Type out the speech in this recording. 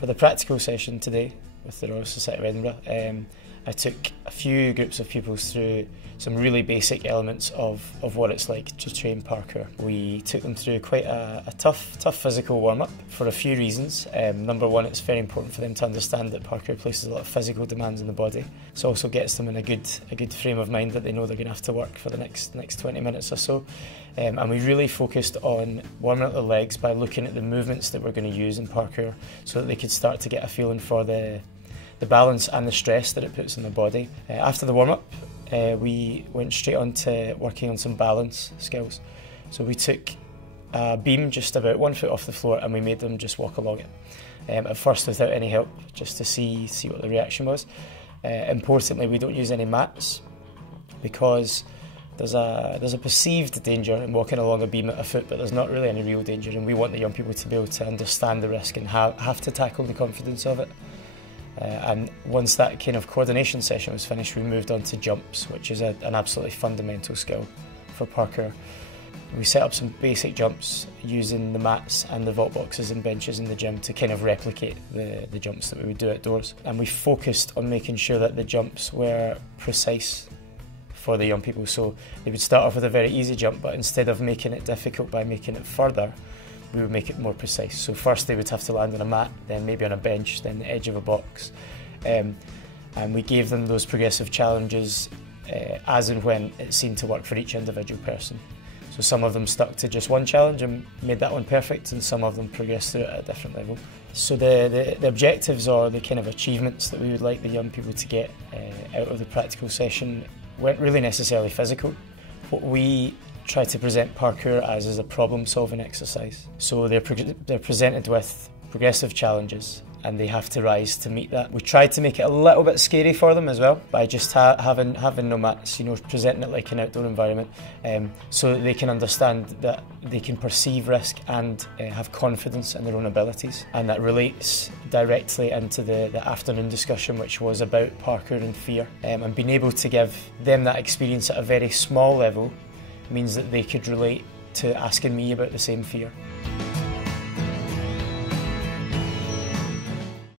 For the practical session today with the Royal Society of Edinburgh, I took a few groups of pupils through some really basic elements of what it's like to train parkour. We took them through quite a tough physical warm-up for a few reasons. Number one, it's very important for them to understand that parkour places a lot of physical demands on the body. It also gets them in a good frame of mind that they know they're going to have to work for the next 20 minutes or so. And we really focused on warming up the legs by looking at the movements that we're going to use in parkour so that they could start to get a feeling for the balance and the stress that it puts on the body. After the warm-up, we went straight on to working on some balance skills. So we took a beam just about 1 foot off the floor and we made them just walk along it. At first without any help, just to see what the reaction was. Importantly, we don't use any mats because there's a perceived danger in walking along a beam at a foot, but there's not really any real danger, and we want the young people to be able to understand the risk and have to tackle the confidence of it. And once that kind of coordination session was finished, we moved on to jumps, which is an absolutely fundamental skill for parkour. We set up some basic jumps using the mats and the vault boxes and benches in the gym to kind of replicate the jumps that we would do outdoors. And we focused on making sure that the jumps were precise for the young people. So they would start off with a very easy jump, but instead of making it difficult by making it further, we would make it more precise. So first they would have to land on a mat, then maybe on a bench, then the edge of a box. And we gave them those progressive challenges as and when it seemed to work for each individual person. So some of them stuck to just one challenge and made that one perfect, and some of them progressed through it at a different level. So the objectives or the kind of achievements that we would like the young people to get out of the practical session weren't really necessarily physical. What we try to present parkour as is a problem-solving exercise. So they're presented with progressive challenges and they have to rise to meet that. We tried to make it a little bit scary for them as well by just having no mats, presenting it like an outdoor environment, so that they can understand that they can perceive risk and have confidence in their own abilities. And that relates directly into the afternoon discussion, which was about parkour and fear. And being able to give them that experience at a very small level means that they could relate to asking me about the same fear.